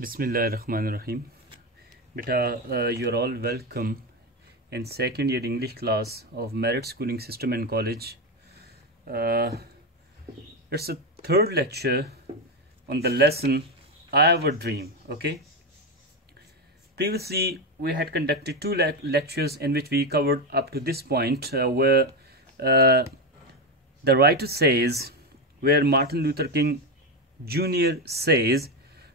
Bismillahirrahmanirrahim. Beta, you're all welcome in second year English class of Merit Schooling System and College. It's a third lecture on the lesson I Have a Dream. Okay. Previously, we had conducted two lectures in which we covered up to this point where the writer says, where Martin Luther King Jr. says,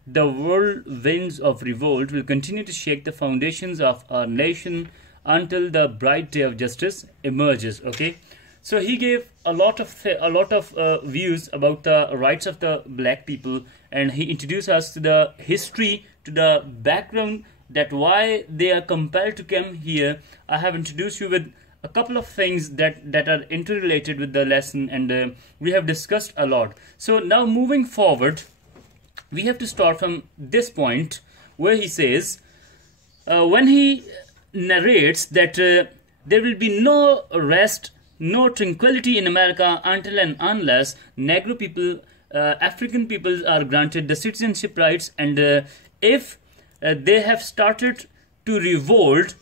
the whirlwinds of revolt will continue to shake the foundations of our nation until the bright day of justice emerges. Okay, so he gave a lot of views about the rights of the black people, and he introduced us to the history, to the background, that why they are compelled to come here. I have introduced you with a couple of things that are interrelated with the lesson, and we have discussed a lot. So now moving forward, we have to start from this point where he says, when he narrates that there will be no rest, no tranquility in America until and unless Negro people, African peoples are granted the citizenship rights, and if they have started to revolt,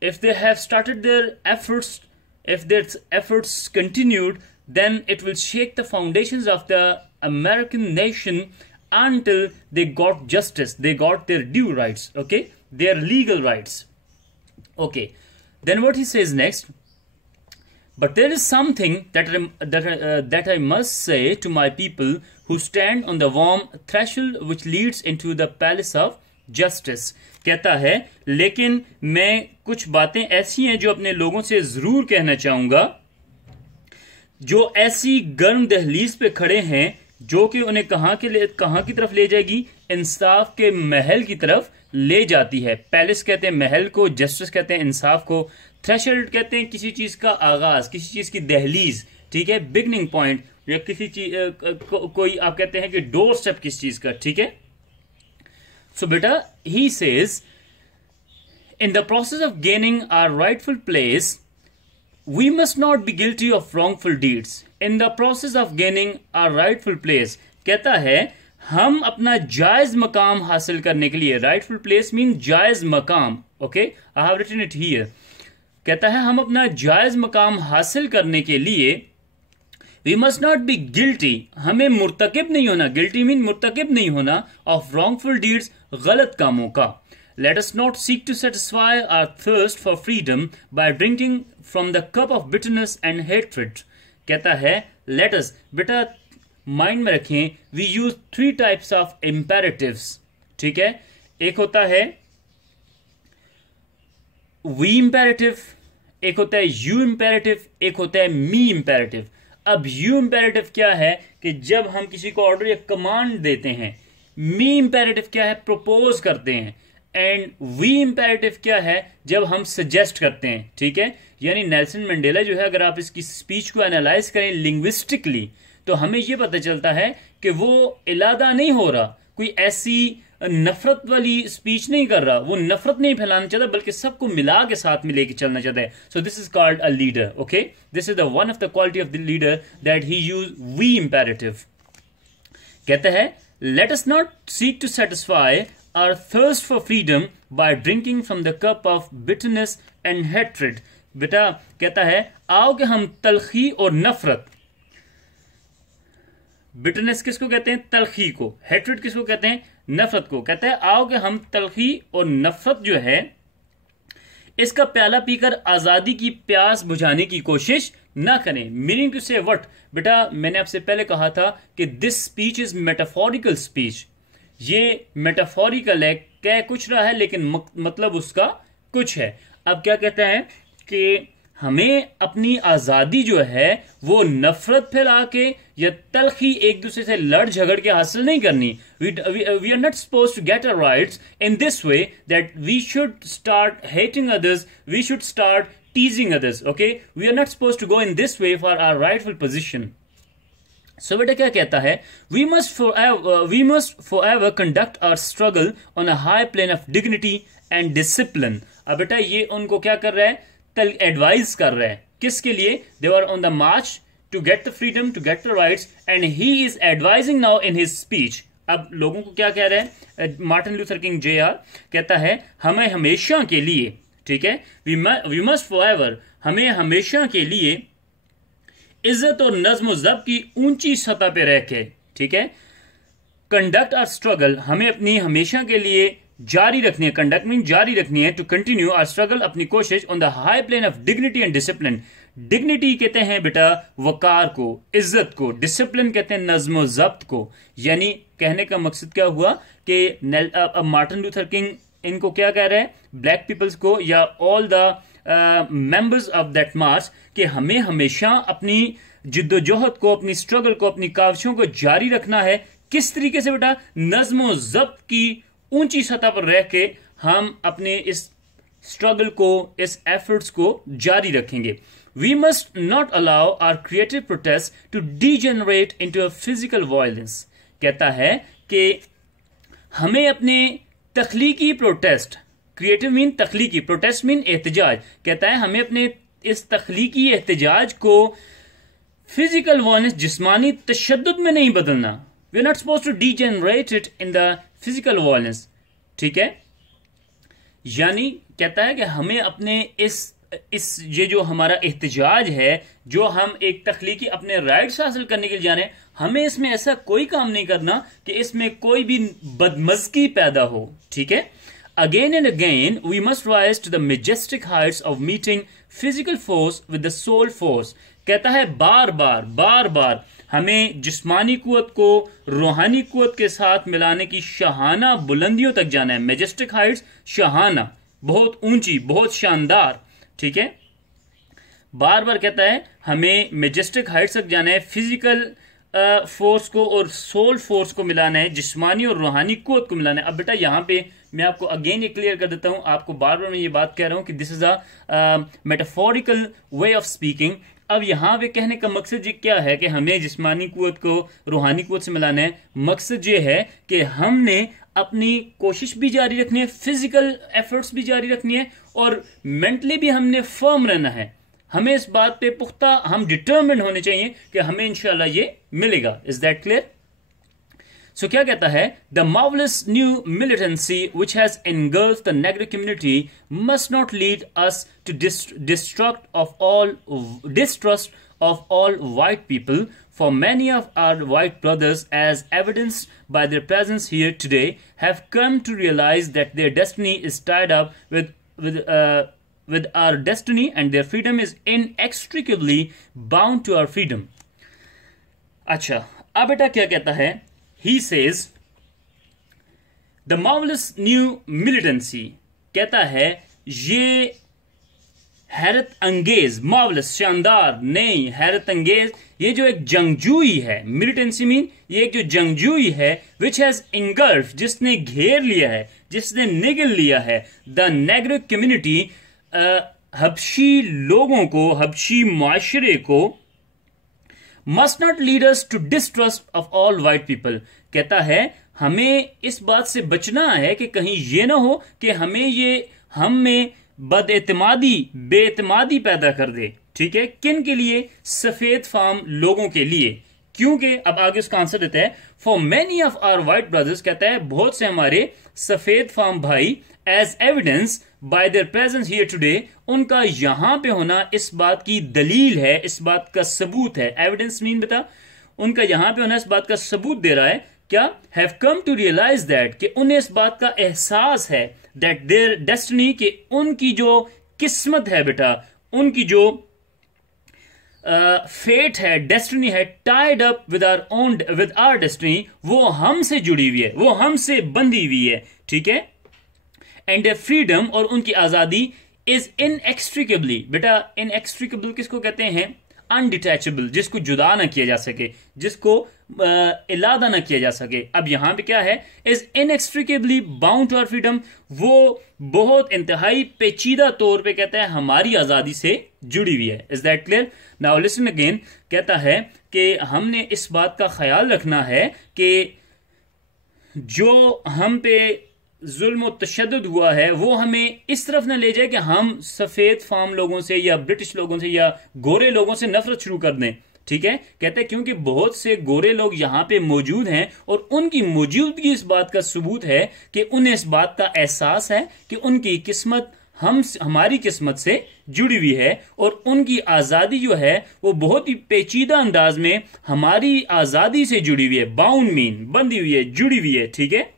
if they have started their efforts, if their efforts continued, then it will shake the foundations of the American nation until they got justice, they got their due rights, okay, their legal rights. Okay, then what he says next, but there is something that I must say to my people who stand on the warm threshold which leads into the palace of justice. कहता है, लेकिन मैं कुछ बातें ऐसी हैं जो अपने लोगों से जरूर कहना चाहूंगा, जो ऐसी गर्म दहलीज पे खड़े हैं जो कि उन्हें कहां की तरफ ले जाएगी, इंसाफ के महल की तरफ ले जाती है. पैलेस कहते हैं महल को, जस्टिस कहते हैं इंसाफ को, थ्रेशोल्ड कहते हैं किसी चीज का आगाज, किसी चीज की दहलीज, ठीक है, बिगनिंग पॉइंट, या किसी चीज कोई आप कहते हैं कि डोर स्टेप किस चीज का, ठीक है. सो बेटा, he says, in the process of gaining our rightful place we must not be guilty of wrongful deeds. In the process of gaining our rightful place, कहता है हम अपना जायज मकाम हासिल करने के लिए, rightful place mean जायज मकाम, okay, I have written it here. कहता है हम अपना जायज मकाम हासिल करने के लिए we must not be guilty, हमें मुर्तकिब नहीं होना, guilty mean मुर्तकिब नहीं होना, of wrongful deeds, गलत कामों का. Let us not seek to satisfy our thirst for freedom by drinking from the cup of bitterness and hatred. कहता है, let us, बेटा माइंड में रखें, we use three types of imperatives. ठीक है, एक होता है we imperative, एक होता है you imperative, एक होता है me imperative. अब you imperative क्या है कि जब हम किसी को ऑर्डर या कमांड देते हैं, me imperative क्या है, प्रपोज करते हैं, एंड वी इंपेरेटिव क्या है, जब हम सजेस्ट करते हैं. ठीक है, यानी नेल्सन मंडेला जो है, अगर आप इसकी स्पीच को एनालाइज करें लिंग्विस्टिकली, तो हमें यह पता चलता है कि वो इलादा नहीं हो रहा, कोई ऐसी नफरत वाली स्पीच नहीं कर रहा, वो नफरत नहीं फैलाना चाहता, बल्कि सबको मिला के साथ में लेके चलना चाहता है. So this is called a leader. Okay, this is the one of the quality of the leader that he use we imperative. कहता है, let us not seek to satisfy our thirst for freedom by drinking from the cup of bitterness and hatred. बेटा कहता है, आओ कि हम तलखी और नफरत, बिटरनेस किसको कहते हैं, तलखी को, हेट्रेड किसको कहते हैं, नफरत को. कहता है, आओ कि हम तलखी और नफरत जो है इसका प्याला पीकर आजादी की प्यास बुझाने की कोशिश ना करें. मीनिंग टू से व्हाट, बेटा मैंने आपसे पहले कहा था कि this speech is metaphorical speech. ये मेटाफोरिकल है, कह कुछ रहा है लेकिन मतलब उसका कुछ है. अब क्या कहता है कि हमें अपनी आजादी जो है वो नफरत फैला के या तलखी एक दूसरे से लड़ झगड़ के हासिल नहीं करनी. We are not suppose to get our rights in this way that we should start hating others, we should start teasing others. Okay, we are not suppose to go in this way for our rightful position. So बेटा क्या कहता है, we must forever conduct our struggle on a high plane of dignity and discipline. अब बेटा ये उनको क्या कर रहा है, एडवाइज कर रहा है, किसके लिए, they were on the march to get the freedom, to get the rights, and he is advising now in his speech. अब लोगों को क्या कह रहे हैं मार्टिन लूथर किंग JR, कहता है हमें हमेशा के लिए, ठीक है, वी मस्ट फॉरएवर, हमें हमेशा के लिए इज्जत और नज्म ज़ब्त की ऊंची सतह पे रह के, ठीक है, कंडक्ट आवर स्ट्रगल, हमें अपनी हमेशा के लिए जारी रखनी है, कंडक्ट मीन जारी रखनी है, टू कंटिन्यू आवर स्ट्रगल, अपनी कोशिश, on the high plane of dignity and discipline. Dignity कहते हैं बेटा वकार को, इज्जत को, डिसिप्लिन कहते हैं नज्म ज़ब्त को। यानी कहने का मकसद क्या हुआ कि मार्टिन लूथर किंग इनको क्या कह रहे हैं, ब्लैक पीपल्स को या all the members of that march, कि हमें हमेशा अपनी जिद्दोजहद को, अपनी स्ट्रगल को, अपनी काविशों को जारी रखना है। किस तरीके से बेटा, नज्म ज़ब्त की ऊंची सतह पर रह के हम अपने इस स्ट्रगल को, इस एफर्ट्स को जारी रखेंगे। We must not allow our creative protest to degenerate into a physical violence. कहता है कि हमें अपने तख्लीकी प्रोटेस्ट, क्रिएटिव मीन तख्लीकी, प्रोटेस्ट मीन एहतजाज, कहता है हमें अपने इस तख्लीकी एहतजाज को फिजिकल वायलेंस, जिस्मानी तशद्दुद में नहीं बदलना। We are not suppose to degenerate it in the physical violence, ठीक है। यानी कहता है कि हमें अपने इस ये जो हमारा एहतजाज है, जो हम एक तख्लीकी अपने राइट्स हासिल करने के लिए जा रहे हैं, हमें इसमें ऐसा कोई काम नहीं करना कि इसमें कोई भी बदमज़गी पैदा हो, ठीक है। Again and again we must rise to the majestic heights of meeting physical force with the soul force. कहता है बार बार हमें जिस्मानी कुव्वत को रूहानी कुव्वत के साथ मिलाने की शाहाना बुलंदियों तक जाना है। मेजेस्टिक हाइट्स, शाहाना, बहुत ऊंची, बहुत शानदार, ठीक है। बार बार कहता है हमें मेजेस्टिक हाइट्स तक जाना है, फिजिकल फोर्स को और सोल फोर्स को मिलाना है, जिस्मानी और रूहानी कुव्वत को मिलाना है। अब बेटा यहाँ पे मैं आपको अगेन ये क्लियर कर देता हूं, आपको बार बार मैं ये बात कह रहा हूं कि this is a metaphorical way of speaking. अब यहाँ पे कहने का मकसद ये क्या है कि हमें जिस्मानी कुव्वत को रूहानी कुव्वत से मिलाना है। मकसद ये है कि हमने अपनी कोशिश भी जारी रखनी है, फिजिकल एफर्ट्स भी जारी रखनी है, और मेंटली भी हमने फर्म रहना है। हमें इस बात पे पुख्ता, हम डिटर्मिन्ड होने चाहिए कि हमें इंशाल्लाह ये मिलेगा। Is that clear? सो क्या कहता है, the marvellous new militancy which has engulfed the negro community must not lead us to distrust of all white people, for many of our white brothers, as evidenced by their presence here today, have come to realize that their destiny is tied up with our destiny, and their freedom is inextricably bound to our freedom. अच्छा, अब बेटा क्या कहता है, he says the marvelous new militancy, कहता है ये हैरत अंगेज, मार्वलस शानदार, नहीं हैरत अंगेज, ये जो एक जंगजूई है, मिलिटेंसी मीन ये एक जो जंगजूई है, विच हैज इंगल्फ, जिसने घेर लिया है, जिसने निगल लिया है, द नेग्रो कम्युनिटी, हबशी लोगों को, हबशी माशरे को, must not lead us to distrust of all white people. कहता है हमें इस बात से बचना है कि कहीं ये ना हो कि हम में बदएतमादी, बेएतमादी पैदा कर दे, ठीक है। किन के लिए? सफेद फार्म लोगों के लिए। क्योंकि अब आगे उसका आंसर देता है, for many of our white brothers, कहता है बहुत से हमारे सफेद फार्म भाई, as evidence by their presence here today, उनका यहां पे होना इस बात की दलील है, इस बात का सबूत है। एविडेंस मीन बता, उनका यहां पे होना इस बात का सबूत दे रहा है। क्या? Have come to realise that, कि उन्हें इस बात का एहसास है, दैट देयर डेस्टिनी, कि उनकी जो किस्मत है बेटा, उनकी जो फेट है, डेस्टिनी है, tied up with our destiny, वो हमसे जुड़ी हुई है, वो हमसे बंधी हुई है, ठीक है। एंड फ्रीडम, और उनकी आजादी, इज इनएक्सट्रिकेबली, बेटा इनएक्सट्रिकेबल किसको कहते हैं? अनडिटैचेबल, जिसको जुदा ना किया जा सके, जिसको इलादा ना किया जा सके। अब यहां पे क्या है? Is inextricably bound to our freedom, वो बहुत इंतहाई पेचीदा तौर पे कहता है हमारी आजादी से जुड़ी हुई है। Is that clear? Now listen again, कहता है कि हमने इस बात का ख्याल रखना है कि जो हम पे जुल्म और तशद्दुद हुआ है वो हमें इस तरफ न ले जाए कि हम सफेद फार्म लोगों से या ब्रिटिश लोगों से या गोरे लोगों से नफरत शुरू कर दें, ठीक है, कहते हैं क्योंकि बहुत से गोरे लोग यहां पे मौजूद हैं और उनकी मौजूदगी इस बात का सबूत है कि उन्हें इस बात का एहसास है कि उनकी किस्मत हमारी किस्मत से जुड़ी हुई है और उनकी आजादी जो है वो बहुत ही पेचीदा अंदाज में हमारी आजादी से जुड़ी हुई है, बाउंड मीन बंधी हुई है, जुड़ी हुई है, ठीक है।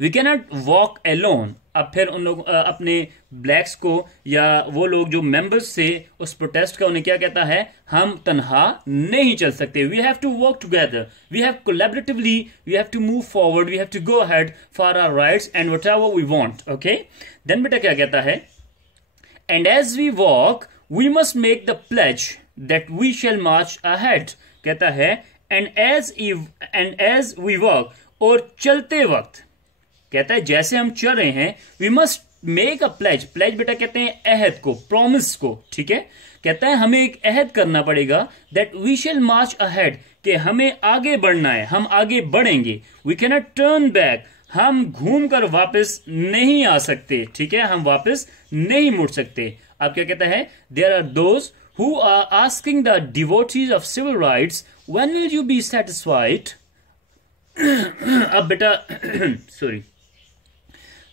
We cannot walk alone. अब फिर उन लोग अपने ब्लैक्स को या वो लोग जो मेंबर्स से उस प्रोटेस्ट का, उन्हें क्या कहता है, हम तनहा नहीं चल सकते। We have to work together, we have collaboratively, we have to move forward, we have to go ahead for our rights and whatever we want. Okay, then बेटा क्या कहता है, and as we walk we must make the pledge that we shall march ahead. कहता है and as we walk, और चलते वक्त, कहता है जैसे हम चल रहे हैं, we must make a pledge. Pledge बेटा कहते हैं अहद को, प्रॉमिस को, ठीक है। कहता है हमें एक अहद करना पड़ेगा, that we shall march ahead, कि हमें आगे बढ़ना है, हम आगे बढ़ेंगे। We can not turn back, हम घूम कर वापस नहीं आ सकते, ठीक है, हम वापस नहीं मुड़ सकते। अब क्या कहता है, there are those who are asking the devotees of civil rights, when will you be satisfied. अब बेटा sorry,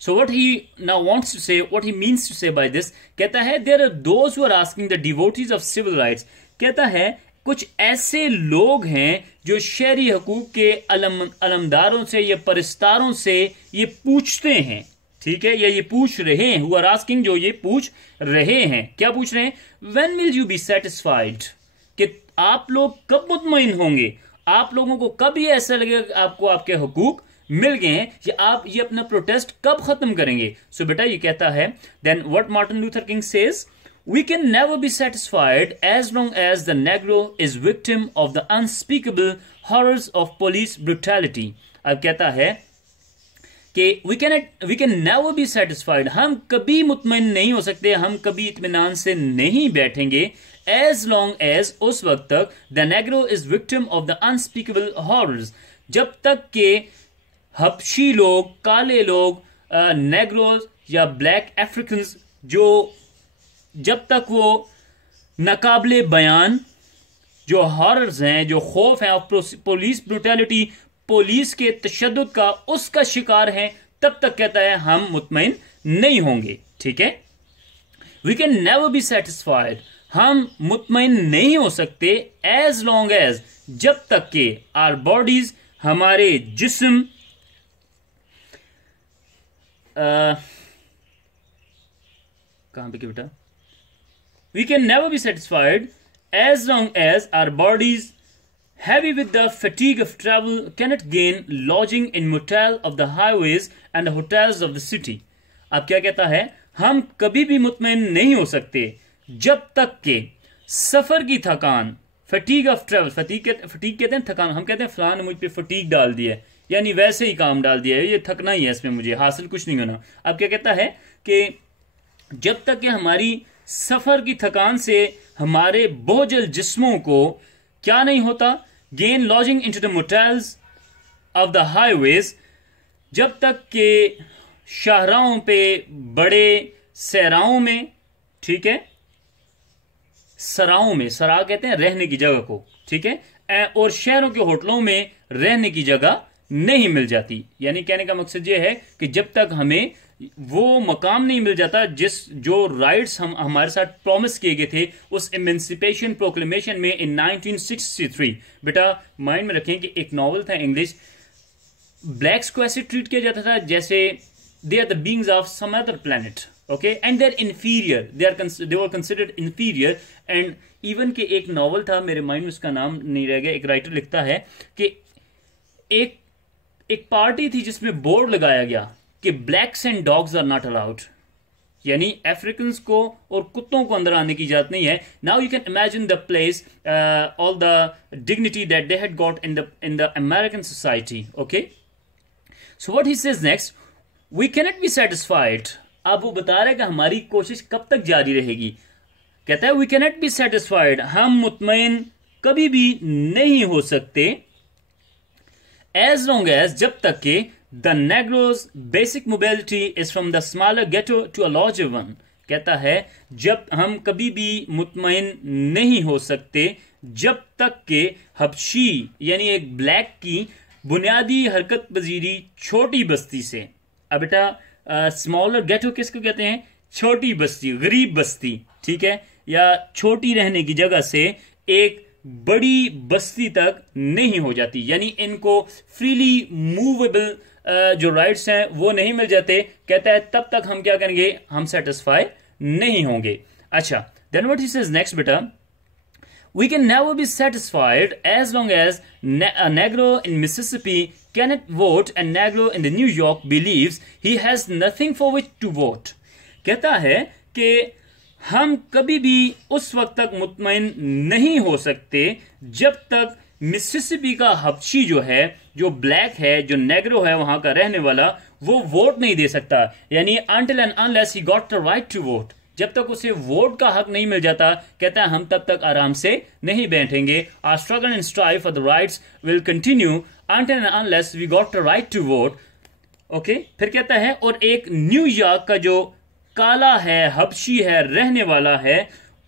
so what he now wants to say, what he means to say by this, कहता है there are those who are asking the devotees of civil rights, कहता है कुछ ऐसे लोग हैं जो शहरी हकूक के अलमदारों से या परिस्तारों से ये पूछते हैं, ठीक है, या ये पूछ रहे हैं, who are asking, जो ये पूछ रहे हैं, क्या पूछ रहे हैं, when will you be satisfied, कि आप लोग कब मुतमईन होंगे, आप लोगों को कब ये ऐसा लगेगा कि आपको आपके हकूक मिल गए हैं, या आप ये अपना प्रोटेस्ट कब खत्म करेंगे। सो बेटा ये कहता है, then what Martin Luther King says, we can never be satisfied as long as the Negro is victim of the unspeakable horrors of police brutality. अब कहता है कि we can never be satisfied, हम कभी मुतमईन नहीं हो सकते, हम कभी इत्मीनान से नहीं बैठेंगे, एज लॉन्ग एज, उस वक्त तक, the Negro is victim of the unspeakable horrors, जब तक के हबशी लोग, काले लोग, नेग्रोज या ब्लैक अफ्रीकन, जो जब तक वो नाकाबिले बयान जो हॉरर्स हैं, जो खौफ है पुलिस ब्रुटैलिटी, पुलिस के तशद्दुद का, उसका शिकार हैं, तब तक कहता है हम मुतमईन नहीं होंगे, ठीक है। We can never be satisfied, हम मुतमईन नहीं हो सकते, एज लॉन्ग एज, जब तक के आर बॉडीज, हमारे जिस्म, कहां पे कि बेटा, we can never be satisfied as long as our bodies heavy with the fatigue of travel cannot gain lodging in motel of the highways and the hotels of the city। अब क्या कहता है, हम कभी भी मुतमईन नहीं हो सकते जब तक के सफर की थकान, फटीग ऑफ ट्रेवल, फटीग कहते हैं थकान, हम कहते हैं फलान ने मुझ पे फटीग डाल दिया है, यानी वैसे ही काम डाल दिया है, ये थकना ही है, इसमें मुझे हासिल कुछ नहीं होना। अब क्या कहता है कि जब तक कि हमारी सफर की थकान से हमारे बोझल जिस्मों को क्या नहीं होता, gain lodging into the motels of the highways, जब तक के शाहराहों पे, बड़े सहराओं में, ठीक है, सराओं में, सरा कहते हैं रहने की जगह को, ठीक है, और शहरों के होटलों में रहने की जगह नहीं मिल जाती। यानी कहने का मकसद ये है कि जब तक हमें वो मकाम नहीं मिल जाता जो राइट्स हमारे साथ प्रॉमिस किए गए थे उस एमेंसिपेशन प्रोक्लेमेशन में इन 1963। बेटा माइंड में रखें कि एक नॉवल था इंग्लिश, ब्लैक्स को ऐसे ट्रीट किया जाता था जैसे they are the beings of some other planet, okay, and they are inferior, they were considered inferior. And even के एक नॉवल था, मेरे माइंड में उसका नाम नहीं रह गया, एक राइटर लिखता है कि एक पार्टी थी जिसमें बोर्ड लगाया गया कि blacks and dogs are not allowed, यानी अफ्रीकन को और कुत्तों को अंदर आने की इजाजत नहीं है। Now you can imagine the place, all the dignity that they had got in the American society, okay. So what he says next, we can not be satisfied. अब वो बता रहा है कि हमारी कोशिश कब तक जारी रहेगी। कहता है we can not be satisfied, हम मुतमईन कभी भी नहीं हो सकते, एज लॉन्ग एज, जब तक के The Negro's basic mobility is from the smaller ghetto to a larger one। कहता है जब हम कभी भी मुतमईन नहीं हो सकते जब तक के हबशी यानी एक ब्लैक की बुनियादी हरकत पजीरी छोटी बस्ती से, अब बेटा स्मॉलर गेटो किसको कहते हैं? छोटी बस्ती, गरीब बस्ती, ठीक है, या छोटी रहने की जगह से एक बड़ी बस्ती तक नहीं हो जाती, यानी इनको फ्रीली मूवेबल जो राइट्स हैं वो नहीं मिल जाते। कहता है तब तक हम क्या करेंगे? हम सेटिस्फाई नहीं होंगे। अच्छा, then what he says next बेटा, we can never be satisfied as long as a Negro in Mississippi cannot vote and Negro in the New York believes he has nothing for which to vote। कहता है कि हम कभी भी उस वक्त तक मुतमईन नहीं हो सकते जब तक मिसिसिपी का हबशी जो है, जो ब्लैक है, जो नेग्रो है वहां का रहने वाला, वो वोट नहीं दे सकता, यानी until and unless he got the right to vote, जब तक उसे वोट का हक नहीं मिल जाता, कहता है हम तब तक आराम से नहीं बैठेंगे। Our struggle and strive for the rights will continue until and unless we got the right to vote। Okay, फिर कहता है और एक न्यूयॉर्क का जो काला है, हबशी है, रहने वाला है,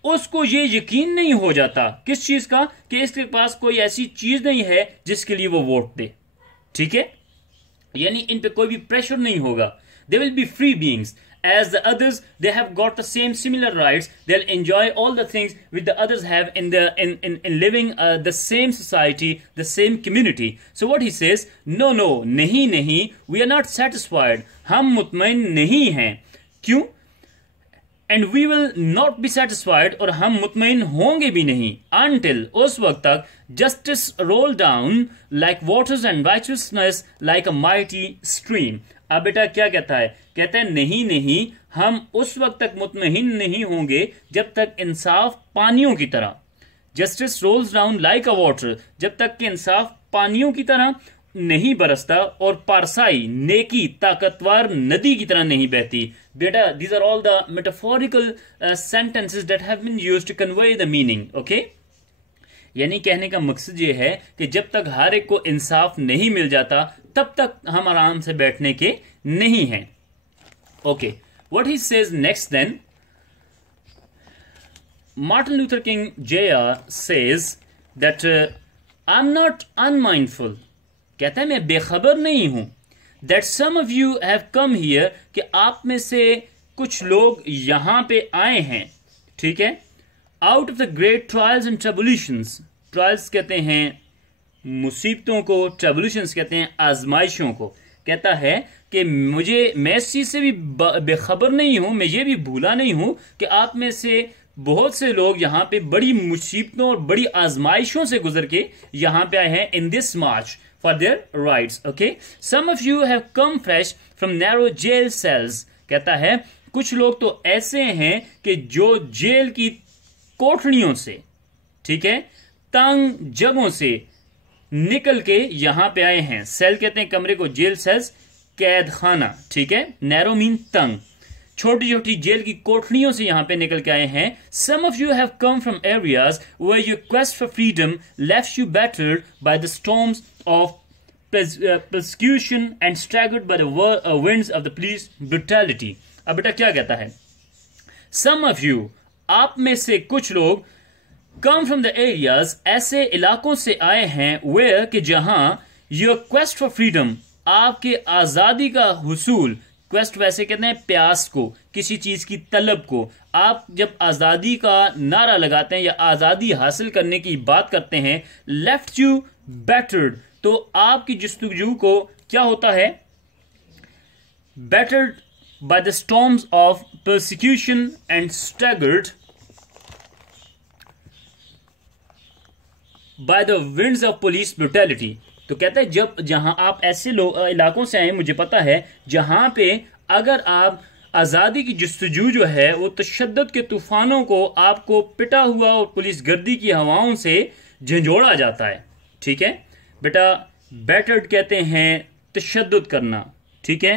उसको ये यकीन नहीं हो जाता किस चीज का? कि इसके पास कोई ऐसी चीज नहीं है जिसके लिए वो वोट दे, ठीक है, यानी इन पे कोई भी प्रेशर नहीं होगा। They will be free beings as the others, they have got the same similar rights, they'll enjoy all the things which the others have in living the same society, the same community। So what he says, no नहीं, we are not satisfied, हम मुतमईन नहीं हैं। क्यों? And we will not be satisfied, और हम मुतमईन होंगे भी नहीं until, उस वक्त तक justice roll down like waters and righteousness like a mighty stream। अब बेटा क्या कहता है? कहता है नहीं, हम उस वक्त तक मुतमईन नहीं होंगे जब तक इंसाफ पानियों की तरह, justice rolls down like a water, जब तक कि इंसाफ पानियों की तरह नहीं बरसता और पारसाई नेकी ताकतवर नदी की तरह नहीं बहती। बेटा these are all the metaphorical sentences that have been used to convey the meaning. Okay, यानी कहने का मकसद ये है कि जब तक हर एक को इंसाफ नहीं मिल जाता तब तक हम आराम से बैठने के नहीं हैं। Okay, what he says next then, Martin Luther King junior says that I am not unmindful, कहता है मैं बेखबर नहीं हूं, that some of you have come here, कि आप में से कुछ लोग यहां पे आए हैं, ठीक है, out of the great trials and tribulations, trials कहते हैं मुसीबतों को, ट्रिब्यूलेशंस कहते हैं आजमाइशों को। कहता है कि मैं इस चीज से भी बेखबर नहीं हूं, मैं ये भी भूला नहीं हूं कि आप में से बहुत से लोग यहाँ पे बड़ी मुसीबतों और बड़ी आजमाइशों से गुजर के यहाँ पे आए हैं in this march for their rights. Okay, some of you have come fresh from narrow jail cells, कहता है कुछ लोग तो ऐसे हैं कि जो जेल की कोठड़ियों से, ठीक है, तंग जगहों से निकल के यहां पे आए हैं। सेल कहते हैं कमरे को, जेल सेल्स कैद खाना, ठीक है, नैरो मीन तंग, छोटी छोटी जेल की कोठड़ियों से यहां पे निकल के आए हैं। Some of you have come from areas where your quest for freedom left you battered by the storms of persecution and staggered by the winds of the police brutality। अब बेटा क्या कहता है? Some of you, आप में से कुछ लोग, come from the areas, ऐसे इलाकों से आए हैं, where कि जहां your quest for freedom, आपके आजादी का हुसूल, quest वैसे कहते हैं प्यास को, किसी चीज की तलब को। आप जब आजादी का नारा लगाते हैं या आजादी हासिल करने की बात करते हैं, left you battered, तो आपकी जस्तुजू को क्या होता है? battered by the storms of persecution and staggered by the winds of police brutality। तो कहता है जब जहां आप ऐसे इलाकों से आए, मुझे पता है, जहां पे अगर आप आजादी की जस्तुजू जो है वो तशद्दुद के तूफानों को, आपको पिटा हुआ और पुलिस गर्दी की हवाओं से झंझोड़ा जाता है, ठीक है बेटा। बैटर्ड कहते हैं तशद्दुद करना, ठीक है,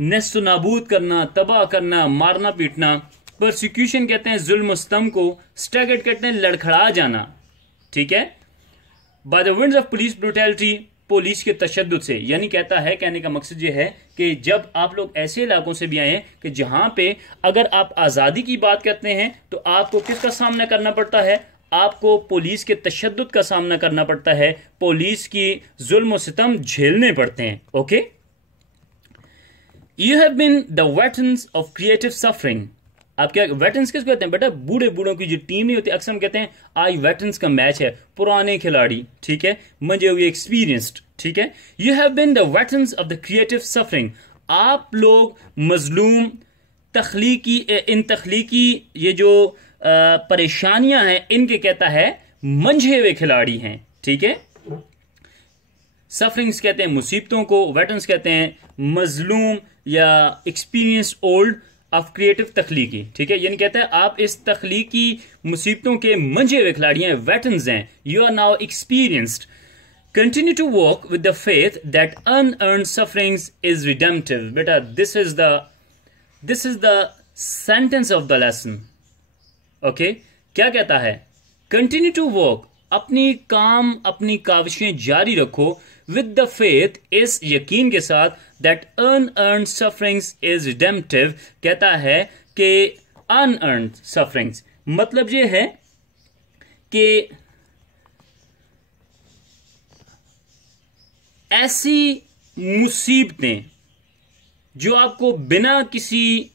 नेस्त नाबूद करना, तबाह करना, मारना पीटना। परसिक्यूशन कहते हैं जुल्म स्तम को, स्टैगर्ड कहते हैं लड़खड़ा जाना, ठीक है, by the winds of police brutality, police के तशद्दुद से। यानी कहता है, कहने का मकसद ये है कि जब आप लोग ऐसे इलाकों से भी आए हैं कि जहां पे अगर आप आजादी की बात करते हैं तो आपको किसका सामना करना पड़ता है? आपको पुलिस के तशद्दुद का सामना करना पड़ता है, पुलिस की जुल्म सितम झेलने पड़ते हैं। Okay, you have been the veterans of creative suffering. आप क्या वेटरन्स किसको कहते हैं बेटा? बूढ़े बूढ़ों की जो टीम नहीं होती, अक्सर हम कहते हैं आज वेटरन्स का मैच है, पुराने खिलाड़ी, ठीक है, मंजे हुए, एक्सपीरियंस्ड, ठीक है। You have been the veterans of the creative suffering. आप लोग मजलूम इन तख्लीकी ये जो परेशानियां हैं इनके कहता है मंझे हुए खिलाड़ी हैं, ठीक है। सफरिंग्स कहते हैं मुसीबतों को, वेटरन्स कहते हैं मजलूम या एक्सपीरियंस्ड ओल्ड ऑफ क्रिएटिव तख्लीकी, ठीक है। यानी कहता है आप इस तख्लीकी मुसीबतों के मंझे हुए खिलाड़ी हैं, वेटरन्स हैं। You are now experienced. Continue to walk with the faith that unearned sufferings is redemptive. बेटा this is the sentence of the lesson. Okay, क्या कहता है? कंटिन्यू टू वॉक, अपनी काविशें जारी रखो, विद द फेथ, इस यकीन के साथ, that unearned sufferings is redemptive. कहता है कि अनअर्न्ड सफरिंग्स मतलब ये है कि ऐसी मुसीबतें जो आपको बिना किसी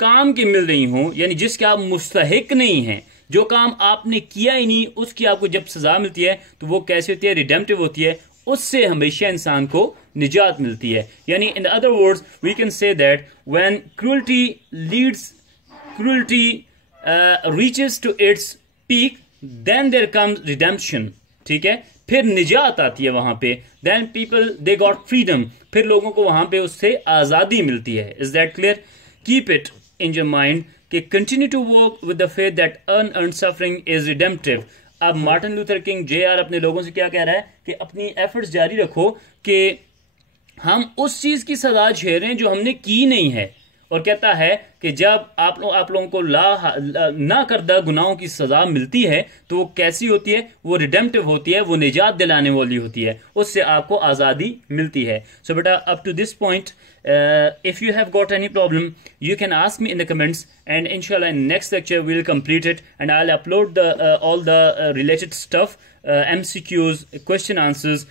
काम के मिल रही हों, यानी जिसके आप मुस्तहिक नहीं हैं, जो काम आपने किया ही नहीं, उसकी आपको जब सजा मिलती है तो वो कैसे होती है? रिडेम्पटिव होती है। उससे हमेशा इंसान को निजात मिलती है। यानी in other words we can say that when cruelty reaches to its peak, then there comes redemption, ठीक है। फिर निजात आती है वहां पे, then people they got freedom, फिर लोगों को वहां पे उससे आजादी मिलती है। Is that clear? Keep it in your mind कि continue to work with the faith that unearned suffering is redemptive. अब मार्टिन लूथर किंग JR अपने लोगों से क्या कह रहा है कि अपनी एफर्ट्स जारी रखो कि हम उस चीज की सजा झेल रहे हैं जो हमने की नहीं है। और कहता है कि जब आप लोगों को ना करदा गुनाहों की सजा मिलती है तो वो कैसी होती है? वो रिडेम्पटिव होती है, वो निजात दिलाने वाली होती है, उससे आपको आज़ादी मिलती है। सो बेटा up to this point if you have got any problem you can ask me in the comments, and inshallah in next lecture we'll complete it and I'll upload the all the related stuff, MCQs, question answers,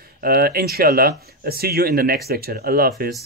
inshallah. See you in the next lecture. Allah Hafiz.